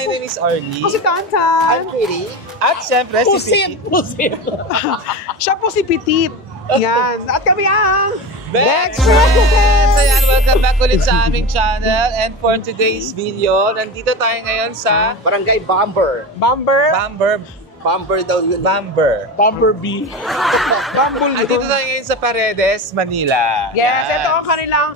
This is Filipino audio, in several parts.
my name is Arlie. Ako si Tantan. I'm pretty. At syempre, si Pusit. Siya po si Petit. Yan. At kami ang Bex Friends! Ayan, welcome back ulit sa aming channel. And for today's video, nandito tayo ngayon sa Barangay Bomber. Bamber daw yun. Bumblebee. Nandito tayo ngayon sa Paredes, Manila. Yes, Yan. ito ang kanilang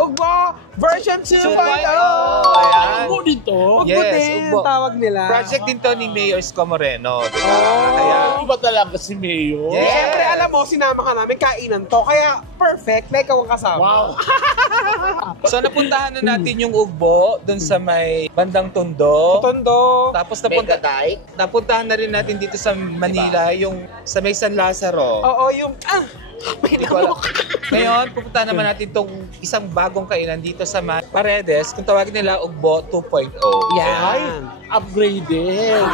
Ugbo version 2.0. Ayan. Ugbo dito. Ugbo Yes, din, Ugbo. tawag nila. Project din to ni Mayor Isko Moreno. Diba? Oh. Kaya, Iba talaga si Mayo. Yes. Siyempre, alam mo, sinama ka namin, kainan to. Kaya, perfect na ikaw ang kasama. Wow. so napuntahan na natin yung Ugbo dun sa may bandang Tondo. Tondo. Tapos Megaday. napuntahan na rin natin dito sa Manila, yung sa may San Lazaro. Oo, yung... may Hindi ko alam. lamok. Ngayon, pupunta naman natin itong isang bagong kainan dito sa Paredes. Kung tawagin nila, Ugbo 2.0. Yan. Upgraded.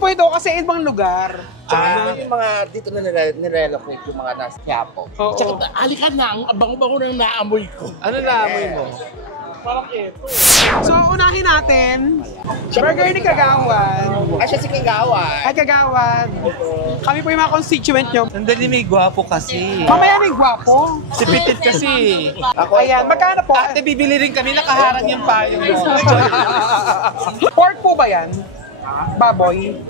Pwede kasi ibang lugar. Tsaka yung mga dito na nirelocate yung mga nasa Quiapo. Oo. Tsaka halika na, ang bango-bango nang naamoy ko. Ano naamoy mo? Parang ito. So, unahin natin. Burger ni Kagawan. Siya si Kagawan. Ay, Kagawan. Kami po yung mga constituent nyo. Sandali, may gwapo kasi. Mamaya may gwapo. Si Petit kasi. Ako Ayan, magkano po? Ate, bibili rin kami. Nakaharang yung payo mo. Pork po ba yan? Baboy?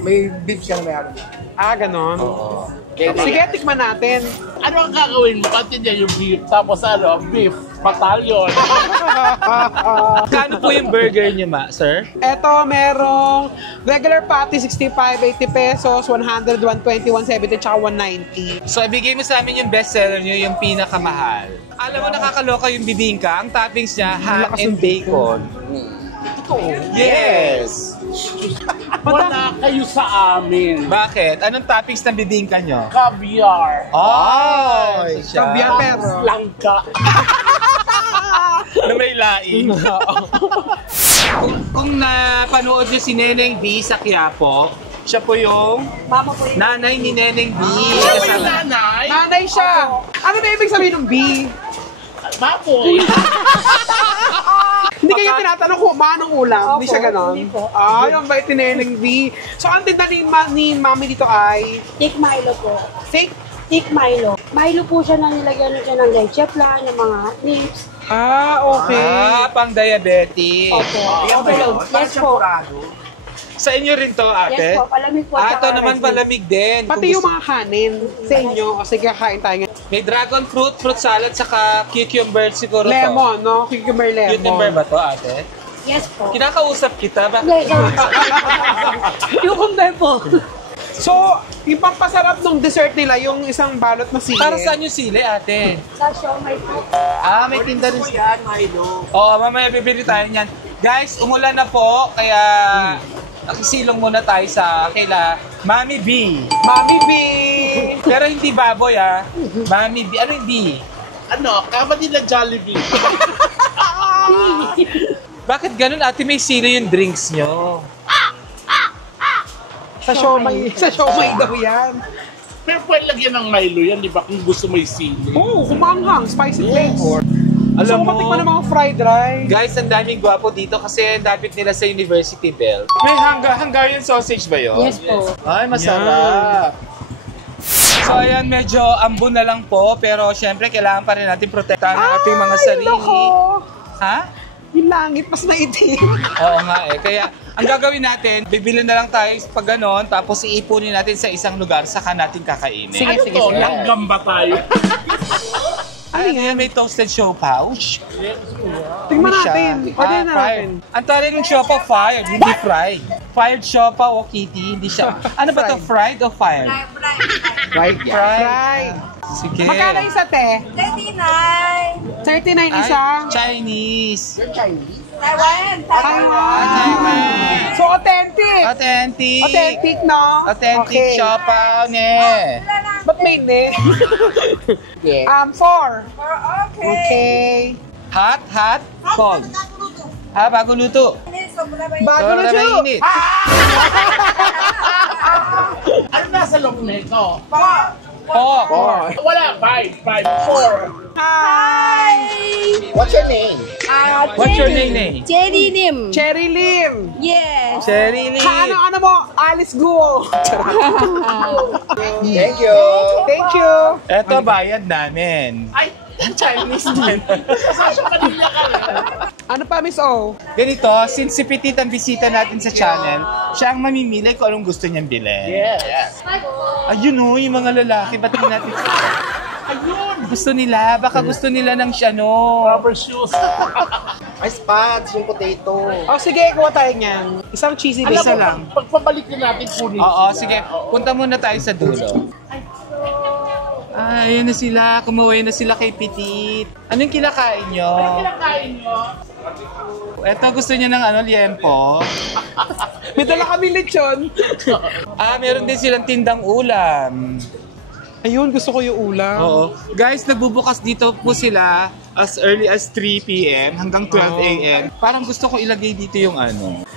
may beef siya na may halos. Ah, ganon. Sige, tikman natin. Ano ang gagawin mo? Kantin niya yung beef, tapos beef, batalyon. Kano po yung burger niyo, sir? Eto, merong regular patty, 65, 80 pesos, 100, 120, 170, tsaka 190. So, ibigay mo sa amin yung bestseller niyo, yung pinakamahal. Alam mo, nakakaloka yung bibingka. Ang toppings niya, ham and bacon. Yes! Wala kayo sa amin. Bakit? Anong toppings ng bibingka nyo? Caviar. Oh! Caviar pero. Langka. Na may laing. kung napanood nyo si Neneng B sa Quiapo, siya po yung nanay ni Neneng B. Ano ba yung nanay? Nanay siya. Ano ba ibig sabihin ng B? Baboy. Hindi kayo tinatanong kung manong ulam. Hindi siya ganon. Hindi po. Ah, yung bait ni Neneng B. So, ang tinda ni Mami dito ay Thick Milo po. thick. Thick Milo. Milo po siya na nilagyan siya ng leche plan, ng mga nips. Ah, okay. Pang diabetic. Opo. Overload. Yes po. Sa inyo rin to, ate? Yes po. Palamig po. Ito tsaka naman rice. palamig din. Pati yung mga kanin sa inyo. O sige, kain tayo. May dragon fruit salad, saka cucumber siguro to. Lemon, no? Cucumber lemon. Cucumber ba to, ate? Yes po. Kinakausap kita ba? Hindi, cucumber po. So, yung pampasarap ng dessert nila, yung isang balot na sili. Para saan yung sili, ate? Sa siomay po. May tinda rin. Yan, Milo. Oo, mamaya bibili tayo niyan. Guys, umulan na po, kaya nakisilong muna tayo sa kaila Mami B. Mami B! Pero hindi baboy, Mami B. Ano yung B? Ano, kapatid na Jollibee. Bakit ganun, ate? May sili yung drinks nyo. Sa siomay daw yan. Pero pwede lagyan ng Milo yan, di ba? Kung gusto may sili. Oo, kumanghang, spicy flavor. Alam So, mo, matikman ng mga fried rice. guys, ang daming gwapo dito kasi dapit nila sa University Bell. May Hungarian sausage ba yun? Yes po. Ay, masarap. So, ayan, medyo ambon na lang po. Pero, syempre, kailangan pa rin natin protektahan ang ating mga sarili. Nako. Ha? Yung langit, mas maitim. Oo nga eh. Kaya, ang gagawin natin, bibili na lang tayo pag ganon, tapos iipunin natin sa isang lugar, saka natin kakainin. Sige, Ano sige, to? sige. Langgam ba tayo? Ano yan? May toasted siopao? Tingnan Ano siya? natin. Order na fried. natin. Ang tawag ng siopaw, fired, hindi fried. Fired siopaw o kitty, hindi siya. Ano ba to? Fried o fired? Right, Fried. Sige. Magkano isa, te? 39. 39 Ay, isa. Chinese. Taiwan. Taiwan. So, authentic. Authentic. Authentic, no? Authentic Okay. siopaw, ne. Ba't may ne? 4. Okay. Hot, cold. Bago luto. Bago So, na siya. mainit. Ano nasa loob nito? Pork. Wala, 5, 4. Hi! What's your name? What's your name? Cherry Lim. Cherry Lim. Yes. Cherry Lee. Ano mo? Alice Guo. Thank you. Thank you. Eto, bayad namin. Ay, Chinese din. sasya kanina ka na. Ano pa, Miss O? Ganito, since si Petit ang bisita natin sa channel, siya ang mamimili kung anong gusto niyang bilhin. Yes. Ayun o, yung mga lalaki, ba't hindi natin... Ayun! Gusto nila, baka gusto nila ng no. Rubber shoes. Ay, spots, yung potato. Oh, sige, kuha tayo niyan. Isang cheesy Alam bake. mo, Isa lang. pagpabalik din natin kunin Oo, sila. sige. Punta muna tayo sa dulo. Ay, ayun na sila. Kumuha na sila kay Petit. Anong kinakain nyo? Ano kinakain nyo? Eto, gusto niya ng liempo. May dala kami lechon. Meron din silang tindang ulam. Ayun, gusto ko yung ulam. Oo. Guys, nagbubukas dito po sila as early as 3 p.m. hanggang 12 a.m. Parang gusto ko ilagay dito yung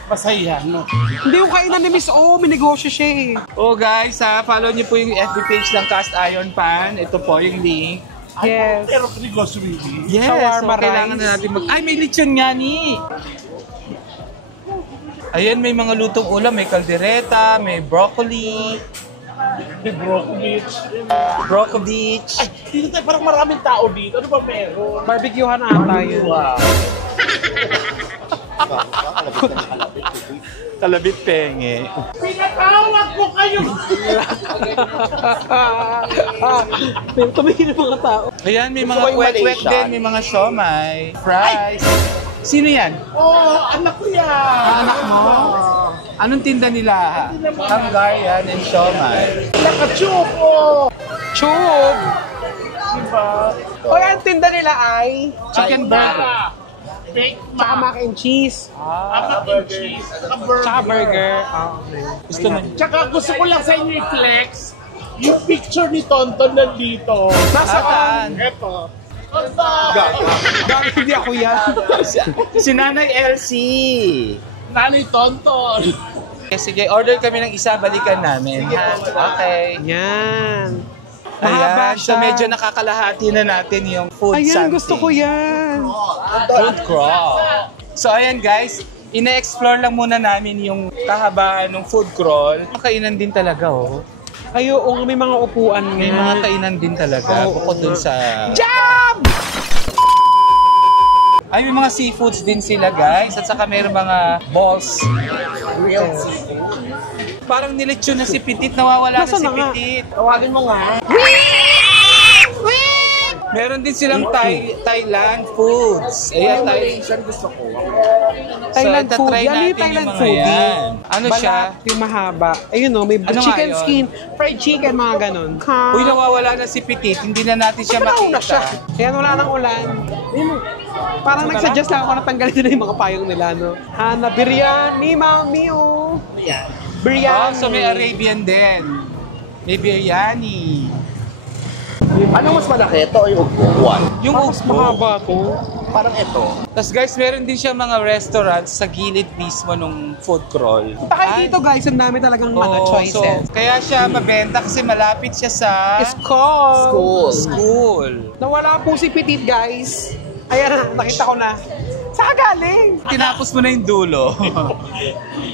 Masaya, no? Hindi yung kainan ni Miss O, may negosyo siya eh. Oh guys, follow niyo po yung FB page ng Cast Iron Pan. Ito po yung link. Yes. Pero negosyo really. Yes, Shawarma kailangan rice. na natin Ay, may lechon nga ni! Ayan, may mga lutong ulam. May kaldereta, may broccoli, May Brokovich. broccoli. Ay, dito tayo parang maraming tao dito. Ano ba meron? Barbecuehan ata yun. Wow. Kalabit penge. Pinatawag ko kayo! Pero tumingin yung mga tao. Ayan, may mga ko yung kwek-kwek Malaysian. din. May mga siomay, fries. Sino yan? Oh, anak ko yan! Anak mo? Anong tinda nila? Hungarian and siomay. Nakachupo! Chub! Diba? O ang tinda nila ay Chicken burger. Fake tsaka mac. mac and cheese. Mac and cheese. Tsaka burger. Gusto mo? Tsaka gusto ko lang sa inyo i-flex yung picture ni Tonton nandito. Nasaan? Eto. Tonton! Bakit hindi ako yan? Si Nanay Elsie. Nanay Tonton! Sige, order kami ng isa, balikan namin. Ha? Okay. Yan. Ayan, Mahaba so siya. medyo nakakalahati na natin yung food Ayan, something. gusto ko yan. Food crawl. So ayan guys, ina-explore lang muna namin yung kahabaan ng food crawl. Kainan din talaga oh. Ay, oo, may mga upuan May nga. mga kainan din talaga bukod dun sa... Jam! Ay, may mga seafoods din sila guys. At saka mayroong mga balls. Real seafood. Parang nilitsyon na si Petit, nawawala na Nasaan si na nga? Petit. Tawagin mo nga. Meron din silang Thailand foods. Ayan, Malaysian gusto ko. Thailand so, food. itatry Yan yung natin Thailand yung mga food. yan. Ano siya? Balat, yung mahaba. Ayun o, may Ano nga chicken yun? skin, fried chicken, mga ganon. Uy, nawawala na si Petit. Hindi na natin siya Nauna siya. makita. Ayan, wala nang ulan. Ayun, parang nagsuggest lang ako na tanggalin nila yung mga payong nila, no? Hana, biryani, mami, oh. Biryani. Oh, so may Arabian din. May biryani. Ano mas malaki? Ito o yung upuan? Yung Mas ugbo. mahaba to. Parang ito. Tapos guys, meron din siya mga restaurants sa gilid mismo ng food crawl. Bakit dito, guys, ang dami talagang mga Oo, choices. So, kaya siya mabenta kasi malapit siya sa School. school. Nawala po si Petit, guys. Ayan na, nakita ko na. Saan ka galing? Tinapos mo na yung dulo.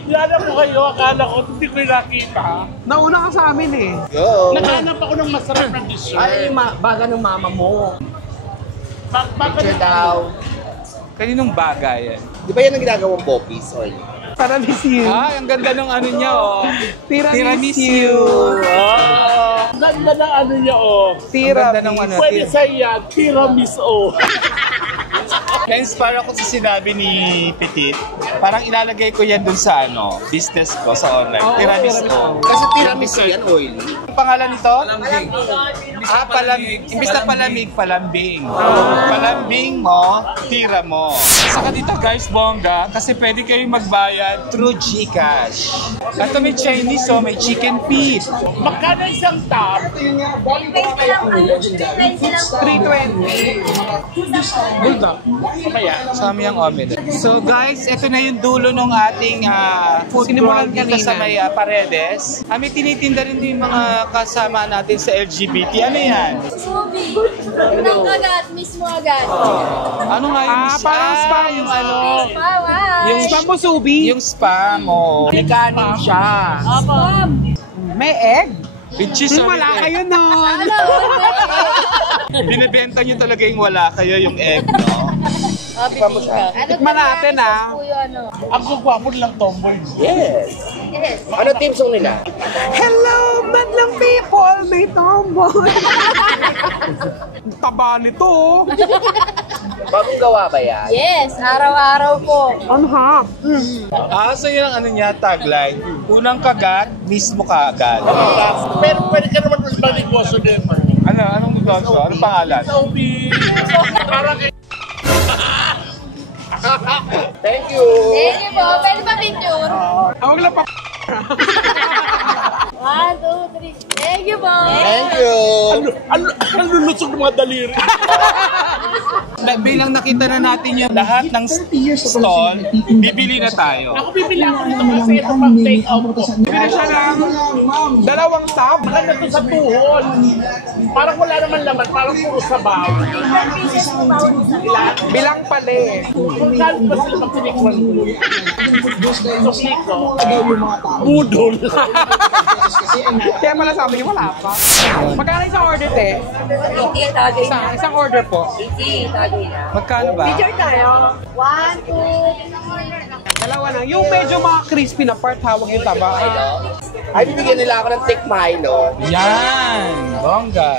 Yana po kayo, akala ko hindi ko yung nakita. Nauna ka sa amin eh. Go! Nakahanap ako ng masarap na dessert. Ay, baga ng mama mo. Bakit Picture daw. Kaninong bagay yan? Di ba yan ang ginagawang poppies? Oy. Para miss you. Ay, ang ganda ng ano niya oh. Tiramisu. Oh. Ganda ng ano niya, oh. Ang ganda ng ano. Pwede sa yan, tiramisu. Na-inspire ako sa sinabi ni Petit. Parang ilalagay ko yan dun sa business ko sa online. Tiramisu. Kasi tiramisu yan, oil. Ang pangalan nito? Palambing. Palambing. Imbis na palamig, palambing. Palambing mo, tira mo. Saka dito guys, bongga, kasi pwede kayong magbayad through GCash. Ito may Chinese, may chicken feet. Magkano isang tap? 320. Kaya, Sami ang omelette. So guys, ito na yung dulo ng ating food Sinimulan crawl dito kanina. sa may Paredes. May tinitinda rin yung mga kasama natin sa LGBT. Ano yan? Subi. Unang agad, mismo agad. Ano nga yung parang spam. yung ano? Wow. Yung Spam mo, Subi? Yung spam, oh. May kanin siya. Spam. May egg? With cheese. Wala kayo nun. Binibenta nyo talaga yung wala kayo, yung egg, no? Tikman natin, Ang gugwapo lang tomboy. Yes. Ano team song nila? Hello, madlang people! May tomboy! Taba nito, oh. Bagong gawa ba yan? Yes, araw-araw po. Ano ha? So yun ang ano niya, tagline. Unang kagat, mismo kaagad. Pero pwede ka naman ulit mag-negosyo din. Ano? Anong negosyo? Anong pangalan? Subi. Parang Thank you. Thank you po. Pwede ba picture? Huwag lang pa. 1, 2, 3. Thank you po. Thank you. ang lulusog ng mga daliri. Bilang nakita na natin yung lahat ng stall, bibili na tayo. Ako bibili ako nito kasi ito pang take out ko. Bili siya ng 2 tab. Maganda to sa tuhod. Parang wala naman laman, parang puro sabaw. Bilang pala eh. Kung saan ba sila magsinikwan ko? Sukli ko. Budol. Kaya pala sabi niyo wala pa. Magkano isang order, te? Isang order po. Magkano ba? Picture tayo. 1, 2, Dalawa lang. Yung medyo mga crispy na part, hawag yung taba. Ay, bibigyan nila ako ng Thick Milo. Yan! Bongga!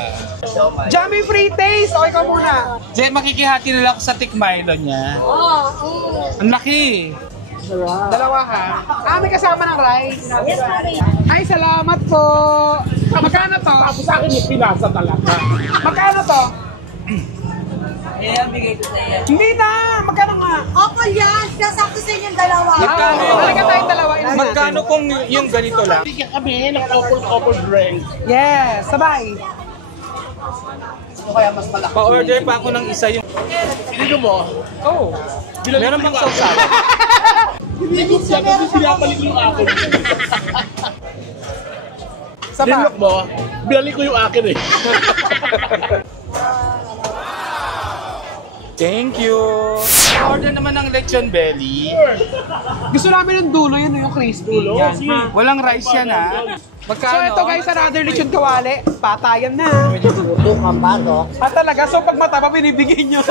Jammy free taste! O, ikaw muna. Jay, makikihati na lang ako sa tikmilo niya. Ang laki! Dalawa ha. May kasama ng rice. Ay, salamat po. Magkano to? Tapos sa akin yung pinasa talaga. Magkano to? Hindi na! Magkano nga? Opo yan. Sasakto sa inyong dalawa. Magkano? Halika tayong dalawa. Magkano kung yung ganito lang? Bigyan kami ng couple drink. Yes, sabay. Pa-order pa ako ng isa yung... Sino mo? Oh. Meron bang sausaw? Hindi ko siya kasi pinapalik yung akin. Sabay. Dinlock mo, binalik ko yung akin eh. Thank you! Order naman ng lechon belly. Gusto namin ng dulo yun, yung crispy. Dulo? Yan, Sige. ha? Walang rice yan, ha? Magkano? So ito guys, another lechon kawali. Patayan na. Tutok ang bato. Talaga, so pag mataba, binibigay nyo.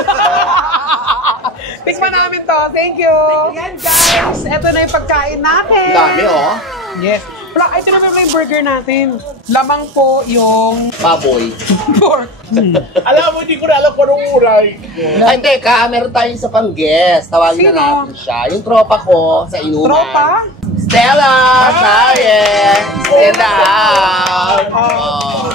Tikman namin to. Thank you. Yan guys, ito na yung pagkain natin. Dami, oh. Yes. Pero ito naman yung burger natin. Lamang po yung Baboy. pork. Alam mo, hindi ko na alam kung anong uray. Ay, teka, meron tayong isa pang guest. Tawagin Sino? na natin siya. Yung tropa ko sa inuman. Tropa? Stella! Sharon! Stand out! Oh.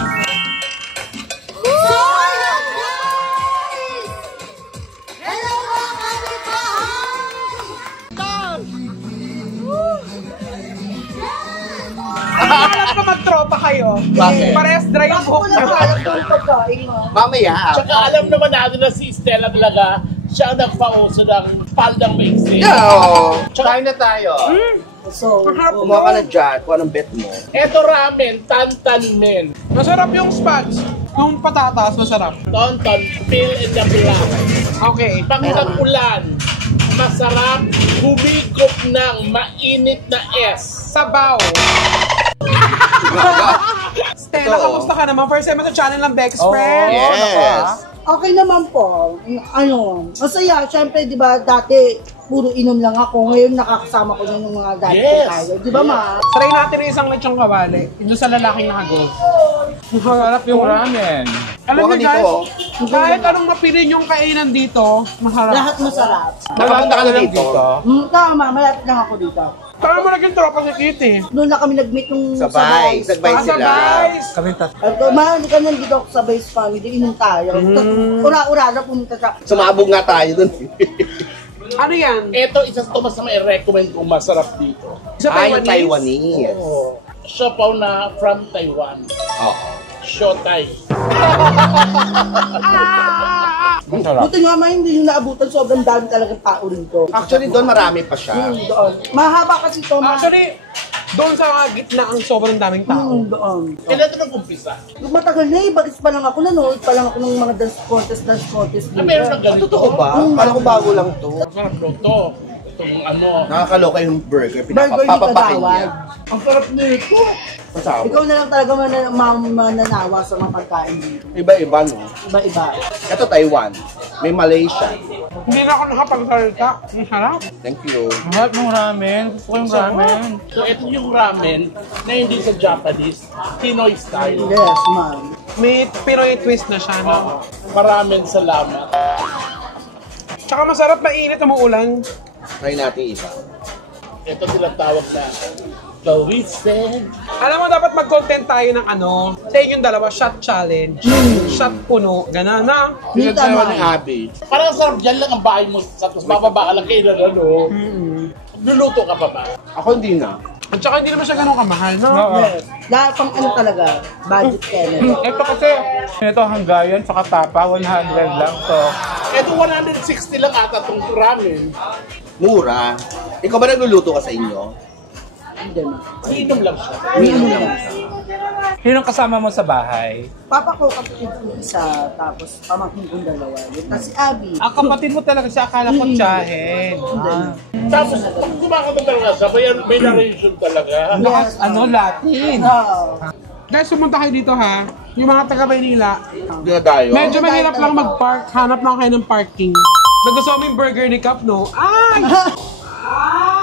Alam ko magtropa kayo. Bakit? Parehas dry yung buhok nyo. Mamaya, Tsaka alam naman natin na si Stella talaga, siya ang nagpauso ng pandang maiksi. no! Kain na tayo. Maharap Kumuha ka na dyan. Kung anong bet mo. Eto ramen, tantan men. Masarap yung spuds. Yung patatas, masarap. Tonton, fill in the blank. Okay. Pag ulan, masarap, humigop ng mainit na S. Sabaw. Stella, Ito. kamusta ka naman? First time mo sa channel ng Bex Oh, Friends. Yes! Okay naman po. Ano, masaya. Siyempre, di ba, dati puro inom lang ako. Ngayon nakakasama ko na ng mga dati Yes. tayo. Di ba, ma? Try natin yung isang lechong kawali. Yung sa lalaking nakagold. Masarap Yung ramen. Alam Kuha niyo ka guys, dito, kahit anong mapili yung kainan dito, masarap. Lahat masarap. Nakapunta ka na dito. Tama, malapit lang ako dito. Saka mo naging tropa si Kitty. Noon na kami nag-meet nung Sabay. Sabay Asa sila. guys! Kami tat... Ma, hindi ka nandito ako sa Vice Family. Inom tayo. Ura-ura na pumunta sa... Sumabog nga tayo dun. Ano yan? Eto, isa sa Tomas na may recommend kong masarap dito. Sa Ay, yung Taiwanese? Taiwanese. Oh, siya pa na from Taiwan. Oo. Shotay. Buti nga, ma, hindi yung naabutan. Sobrang dami talagang tao rito. Actually, doon marami pa siya. Doon. Mahaba kasi ito, ma. Actually, Doon sa gitna ang sobrang daming tao. Doon. Kailan ito nag-umpisa? Matagal na eh, bagis pa lang ako, nanood pa lang ako ng mga dance contest. Meron ng ganito. Totoo ba? Kala ko bago lang to. Masarap daw to. Itong ano. Nakakaloka yung burger. Burger ni Pinapapapakin Kagawad. niya. Ang sarap nito. Masama. Ikaw na lang talaga mananawa sa mga pagkain dito. Iba-iba, no? Iba-iba. Ito Taiwan. May Malaysia. Hindi na ako nakapagsalita. Ang sarap. Thank you. Mahal ng ramen. Gusto ko yung ramen. So ito yung ramen na hindi sa Japanese, Pinoy style. Yes, ma'am. May Pinoy twist na siya, no? Maraming salamat. Tsaka masarap, mainit, umuulan. Try natin iba. Ito tinatawag na Kawisen. Alam mo, dapat mag-content tayo ng ano, sa inyong dalawa, shot challenge. Shot puno, gana na. Pinagdalawa ni Abby. Parang sarap dyan lang ang bahay mo. Tapos bababa ka lang kayo na ano. Luluto ka pa ba? Ako hindi na. At saka hindi naman siya ganun kamahal, no? Yes. Lahat pang ano talaga, budget kennel. Ito kasi, ito hanggayan, saka tapa, 100 lang to. Ito 160 lang ata itong ramen. Mura. Ikaw ba nagluluto ka sa inyo? Hindi na. Inom lang siya. Minum lang siya. Sino kasama mo sa bahay? Papa ko kapatid ko isa, tapos pamangkin kong dalawa. Tapos si Abby. Ang kapatid mo talaga siya, akala ko tiyahin. Tapos pag kumakanta talaga siya, may narration talaga. Yes. Ano, Latin? Oh. Guys, sumunta kayo dito, ha? Yung mga taga-Maynila, Dinadayo. medyo mahirap lang mag-park. Hanap lang kayo ng parking. Nagustuhan mo yung burger ni Cap, no? Ay! Ay!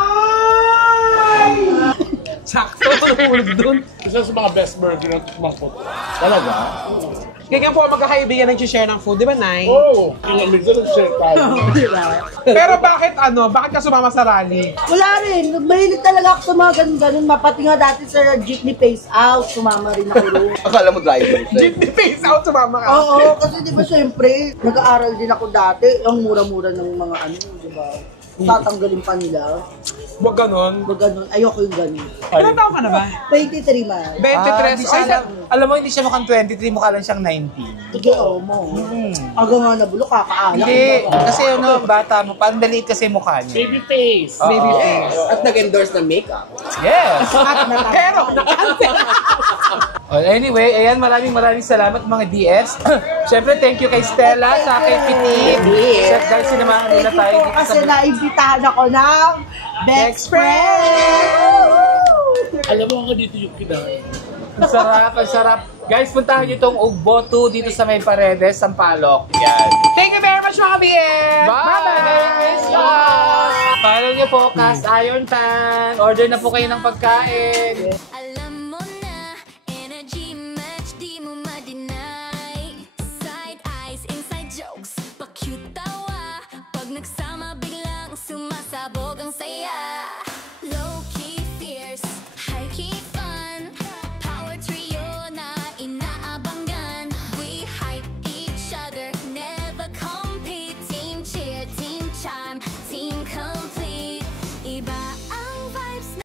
Sakto, nahulog dun. Isa sa mga best burger na tumakot. Talaga? Kaya po magkakaibigan nag-share ng food, di ba, Nay? Oo, kinamigay ng share tayo. Pero bakit bakit ka sumama sa rally? Wala rin. Mahilig talaga ako sa mga ganun-ganun. Pati nga dati sa jeepney face out, sumama rin ako roon. Akala mo driver. Jeepney face out, sumama ka. Oo, kasi di ba syempre, nag-aaral din ako dati. Ang mura-mura ng mga ano, di ba? Tatanggalin pa nila. Huwag ganon. Huwag ganun. Ayoko yung ganun. Ilan taon ka na ba? 23 man. 23. Hindi siya, alam mo, hindi siya mukhang 23, mukha lang siyang 19. Sige, mo. Aga nga nabulok, kakaalam. Hindi, kasi ano, bata mo, parang daliit kasi mukha niya. Baby face. Baby face. At nag-endorse ng makeup. Yes! Pero, nakante. Well, anyway, ayan, maraming salamat mga DS. Siyempre, thank you kay Stella, sa kay Petit. Chef guys, sinamahan nila Thank tayo you po dito kasi sa... naimbitahan ako ng Bex Friend! Alam mo nga dito yung kinain. Ang sarap. Guys, puntahan nyo itong Ugbo 2 dito sa May Paredes, Sampaloc. Yan. Thank you very much mga BF! Bye! Merry Christmas! Follow nyo po, Cast Iron Pan. Order na po kayo ng pagkain. Alam mo na, energy match, di mo ma-deny. Side eyes, inside jokes, pa-cute tawa. Pag nagsama, biglang sumasabog ang saya. Low-key fierce, high-key fun. Power trio na inaabangan. We hype each other, never compete. Team cheer, team chime.